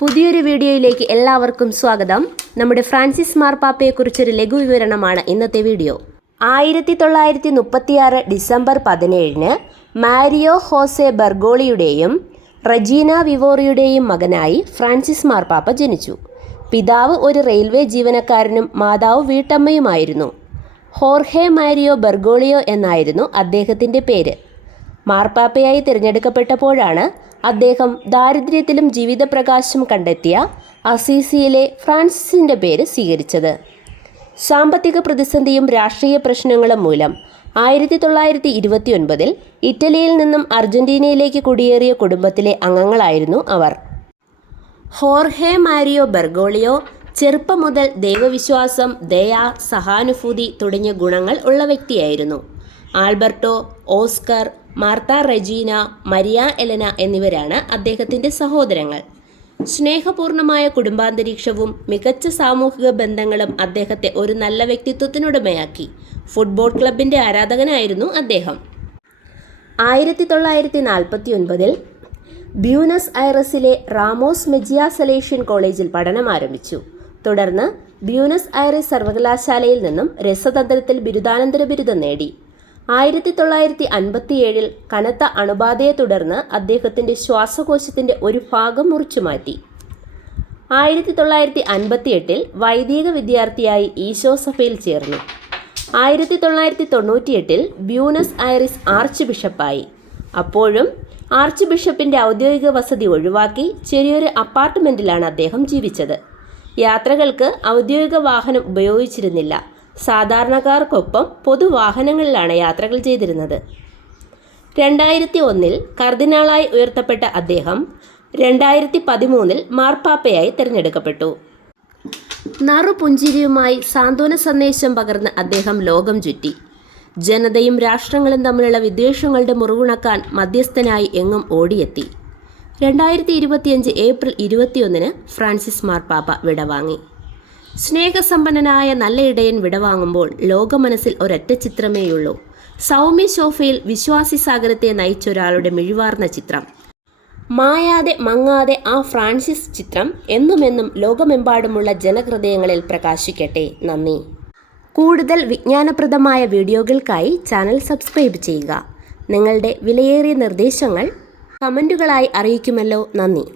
പുതിയൊരു വീഡിയോയിലേക്ക് എല്ലാവർക്കും സ്വാഗതം. നമ്മുടെ ഫ്രാൻസിസ് മാർപ്പാപ്പയെക്കുറിച്ചൊരു ലഘുവിവരണമാണ് ഇന്നത്തെ വീഡിയോ. 1936 ഡിസംബർ 17 മാരിയോ ഹോസെ ബെർഗോളിയുടെയും റജീന വിവോറിയുടെയും മകനായി ഫ്രാൻസിസ് മാർപ്പാപ്പ ജനിച്ചു. പിതാവ് ഒരു റെയിൽവേ ജീവനക്കാരനും മാതാവ് വീട്ടമ്മയുമായിരുന്നു. ഹോർഹെ മാരിയോ ബെർഗോളിയോ എന്നായിരുന്നു അദ്ദേഹത്തിൻ്റെ പേര്. മാർപ്പാപ്പയായി തിരഞ്ഞെടുക്കപ്പെട്ടപ്പോഴാണ് അദ്ദേഹം ദാരിദ്ര്യത്തിലും ജീവിതപ്രകാശം കണ്ടെത്തിയ അസീസിയിലെ ഫ്രാൻസിസിൻ്റെ പേര് സ്വീകരിച്ചത്. സാമ്പത്തിക പ്രതിസന്ധിയും രാഷ്ട്രീയ പ്രശ്നങ്ങളും മൂലം 1929 ഇറ്റലിയിൽ നിന്നും അർജന്റീനയിലേക്ക് കുടിയേറിയ കുടുംബത്തിലെ അംഗങ്ങളായിരുന്നു അവർ. ഹോർഹെ മാരിയോ ബെർഗോളിയോ ചെറുപ്പം മുതൽ ദൈവവിശ്വാസം, ദയ, സഹാനുഭൂതി തുടങ്ങിയ ഗുണങ്ങൾ ഉള്ള വ്യക്തിയായിരുന്നു. Alberto, Oscar, Martha Regina, Maria എലന എന്നിവരാണ് അദ്ദേഹത്തിൻ്റെ സഹോദരങ്ങൾ. സ്നേഹപൂർണമായ കുടുംബാന്തരീക്ഷവും മികച്ച സാമൂഹിക ബന്ധങ്ങളും അദ്ദേഹത്തെ ഒരു നല്ല വ്യക്തിത്വത്തിനുടമയാക്കി. ഫുട്ബോൾ ക്ലബിൻ്റെ ആരാധകനായിരുന്നു അദ്ദേഹം. 1949 ബ്യൂണസ് ഐറസിലെ റാമോസ് മെജിയ സലേഷ്യൻ കോളേജിൽ പഠനം ആരംഭിച്ചു. തുടർന്ന് ബ്യൂണസ് ഐറിസ് സർവകലാശാലയിൽ നിന്നും രസതന്ത്രത്തിൽ ബിരുദാനന്തര ബിരുദം നേടി. 1957 കനത്ത അണുബാധയെ തുടർന്ന് അദ്ദേഹത്തിൻ്റെ ശ്വാസകോശത്തിൻ്റെ ഒരു ഭാഗം മുറിച്ചുമാറ്റി. 1958 വൈദിക വിദ്യാർത്ഥിയായി ഈശോ സഭയിൽ ചേർന്നു. 1998 ബ്യൂണസ് ഐറിസ് ആർച്ച് ബിഷപ്പായി. അപ്പോഴും ആർച്ച് ബിഷപ്പിൻ്റെ ഔദ്യോഗിക വസതി ഒഴിവാക്കി ചെറിയൊരു അപ്പാർട്ട്മെൻറ്റിലാണ് അദ്ദേഹം ജീവിച്ചത്. യാത്രകൾക്ക് ഔദ്യോഗിക വാഹനം ഉപയോഗിച്ചിരുന്നില്ല. സാധാരണക്കാർക്കൊപ്പം പൊതുവാഹനങ്ങളിലാണ് യാത്രകൾ ചെയ്തിരുന്നത്. 2001 കർദിനാളായി ഉയർത്തപ്പെട്ട അദ്ദേഹം 2013 മാർപ്പാപ്പയായി തിരഞ്ഞെടുക്കപ്പെട്ടു. നറുപുഞ്ചിരിയുമായി സാന്ത്വന സന്ദേശം പകർന്ന് അദ്ദേഹം ലോകം ചുറ്റി. ജനതയും രാഷ്ട്രങ്ങളും തമ്മിലുള്ള വിദ്വേഷങ്ങളുടെ മുറിവുണക്കാൻ മധ്യസ്ഥനായി എങ്ങും ഓടിയെത്തി. 2025 ഏപ്രിൽ 21 ഫ്രാൻസിസ് മാർപ്പാപ്പ വിടവാങ്ങി. സ്നേഹസമ്പന്നനായ നല്ല ഇടയൻ വിടവാങ്ങുമ്പോൾ ലോകമനസ്സിൽ ഒരൊറ്റ ചിത്രമേയുള്ളൂ. സൗമ്യ ശോഭയിൽ വിശ്വാസി സാഗരത്തെ നയിച്ചൊരാളുടെ മിഴിവാർന്ന ചിത്രം. മായാതെ മങ്ങാതെ ആ ഫ്രാൻസിസ് ചിത്രം എന്നുമെന്നും ലോകമെമ്പാടുമുള്ള ജനഹൃദയങ്ങളിൽ പ്രകാശിക്കട്ടെ. നന്ദി. കൂടുതൽ വിജ്ഞാനപ്രദമായ വീഡിയോകൾക്കായി ചാനൽ സബ്സ്ക്രൈബ് ചെയ്യുക. നിങ്ങളുടെ വിലയേറിയ നിർദ്ദേശങ്ങൾ കമൻറ്റുകളായി അറിയിക്കുമല്ലോ. നന്ദി.